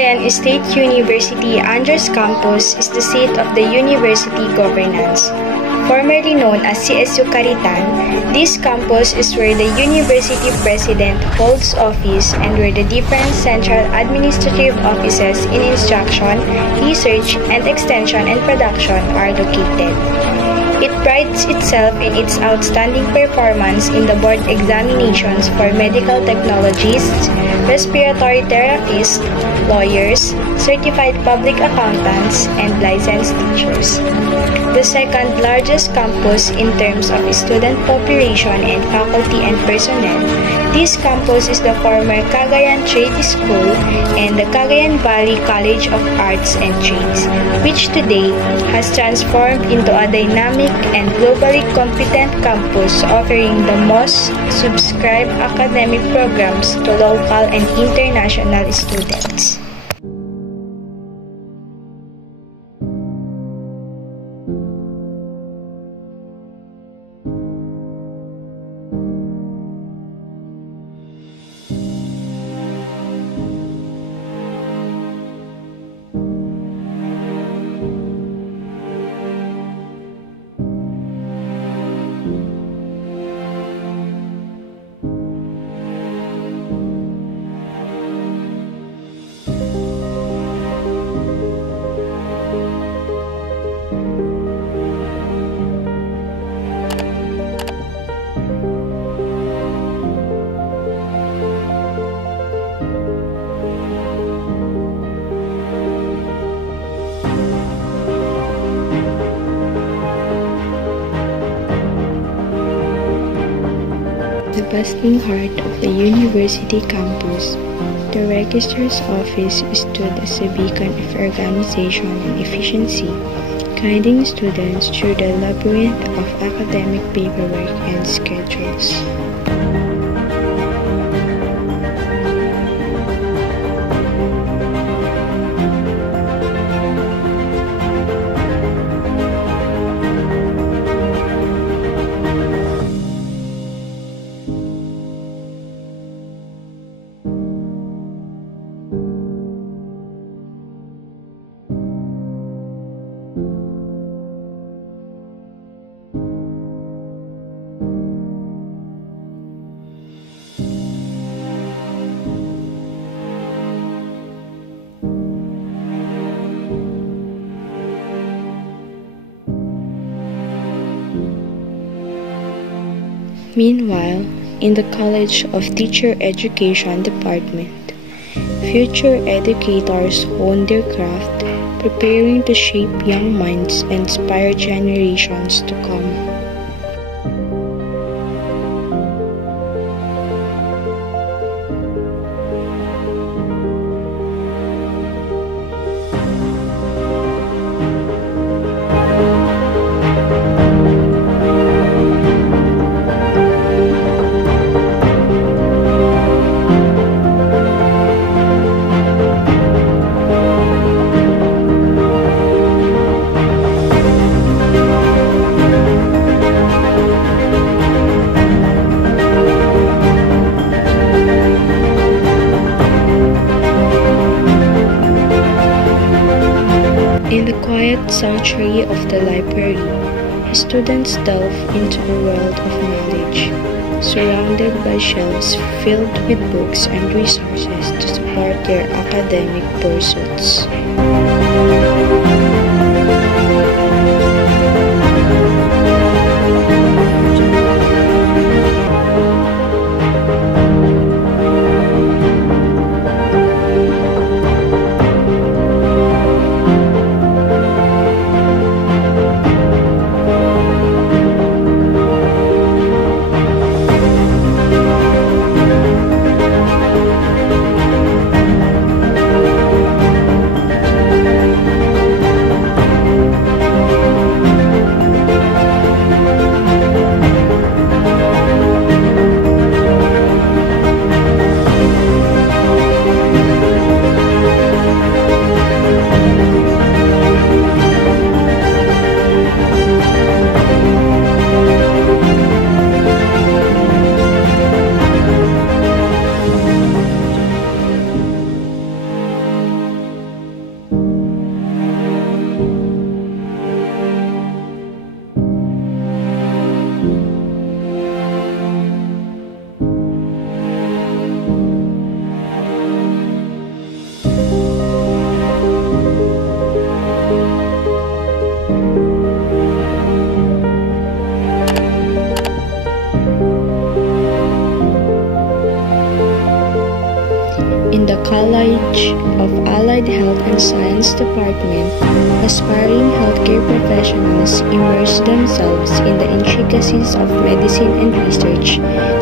Cagayan State University Andres Campus is the seat of the university governance. Formerly known as CSU Caritan, this campus is where the university president holds office and where the different central administrative offices in instruction, research, and extension and production are located. It prides itself in its outstanding performance in the board examinations for medical technologists, respiratory therapists, lawyers, certified public accountants, and licensed teachers. The second largest campus in terms of student population and faculty and personnel, this campus is the former Cagayan Trade School and the Cagayan Valley College of Arts and Trades, which today has transformed into a dynamic and globally competent campus offering the most subscribed academic programs to local and international students. The bustling heart of the university campus, the Registrar's Office stood as a beacon of organization and efficiency, guiding students through the labyrinth of academic paperwork and schedules. Meanwhile, in the College of Teacher Education Department, future educators hone their craft, preparing to shape young minds and inspire generations to come. In the quiet sanctuary of the library, students delve into a world of knowledge, surrounded by shelves filled with books and resources to support their academic pursuits. College of Allied Health and Science Department, aspiring healthcare professionals immerse themselves in the intricacies of medicine and research,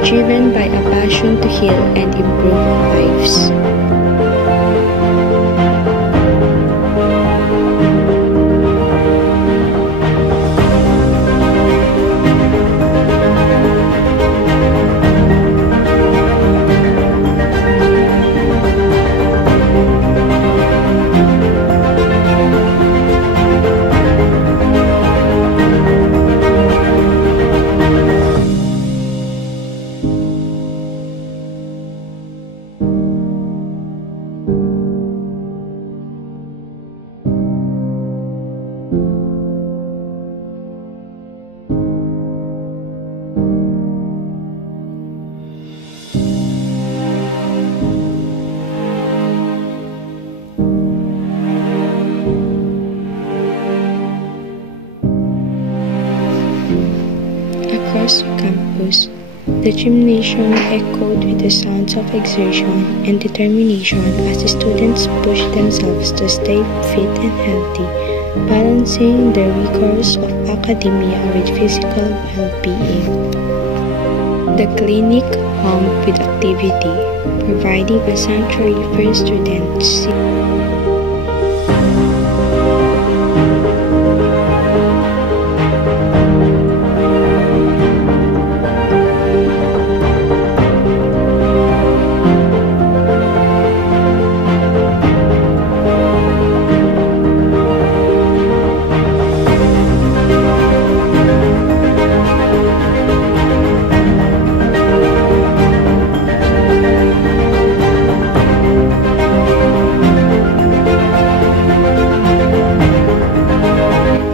driven by a passion to heal and improve lives. Across the campus, the gymnasium echoed with the sounds of exertion and determination as the students pushed themselves to stay fit and healthy, balancing the rigors of academia with physical well-being. The clinic hummed with activity, providing a sanctuary for students.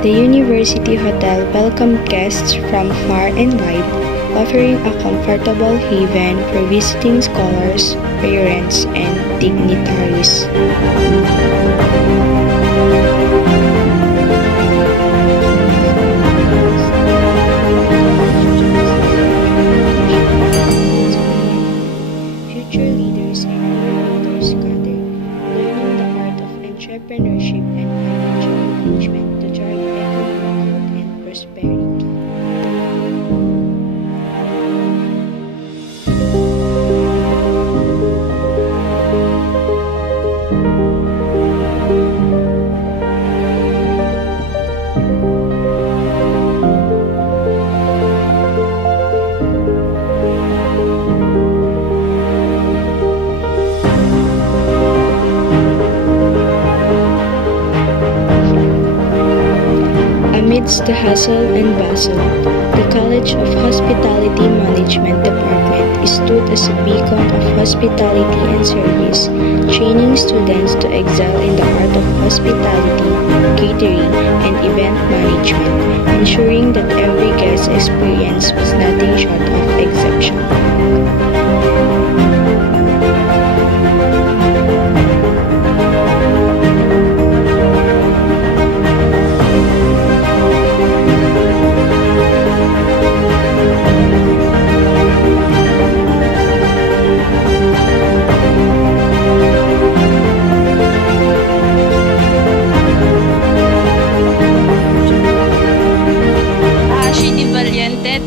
The University Hotel welcomed guests from far and wide, offering a comfortable haven for visiting scholars, parents, and dignitaries. Future leaders and innovators gathered, learning the art of entrepreneurship and financial management to drive economic growth and prosperity. Amidst the hustle and bustle, the College of Hospitality Management Department stood as a beacon of hospitality and service, training students to excel in the art of hospitality, catering, and event management, ensuring that every guest experience was nothing short of exceptional.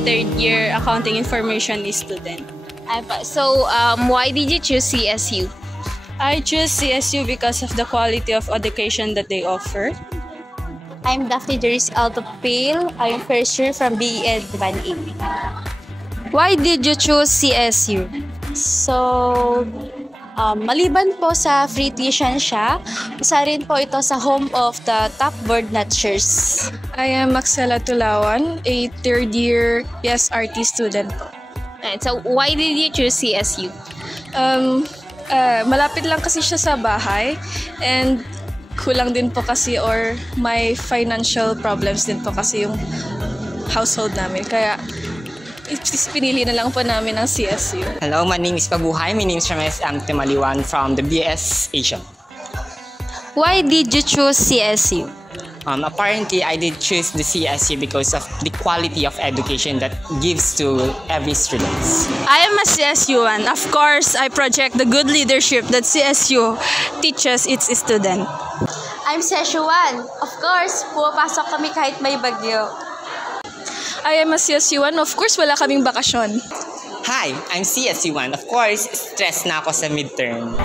Third-year accounting information student. So, why did you choose CSU? I choose CSU because of the quality of education that they offer. I'm Daphne Doris Alto Pale. I'm first year from BEd 1A. Why did you choose CSU? So, maliban po sa free tuition siya, isa rin po ito sa home of the top board notchers. I am Maxela Tulawan, a third-year PSRT student po. And so, why did you choose CSU? Malapit lang kasi siya sa bahay and kulang din po kasi or may financial problems din po kasi yung household namin. Kaya pinili na lang po namin ang CSU. Hello, my name is Pabuhay. My name is Ramesh M. Timaliwan from the BS Asia. Why did you choose CSU? Apparently, I did choose the CSU because of the quality of education that gives to every student. I am a CSU1. Of course, I project the good leadership that CSU teaches its student. I'm CSU1. Of course, pumapasok kami kahit may bagyo. I am a CSU1. Of course, wala kaming bakasyon. Hi, I'm CSU1. Of course, stress na ako sa midterm.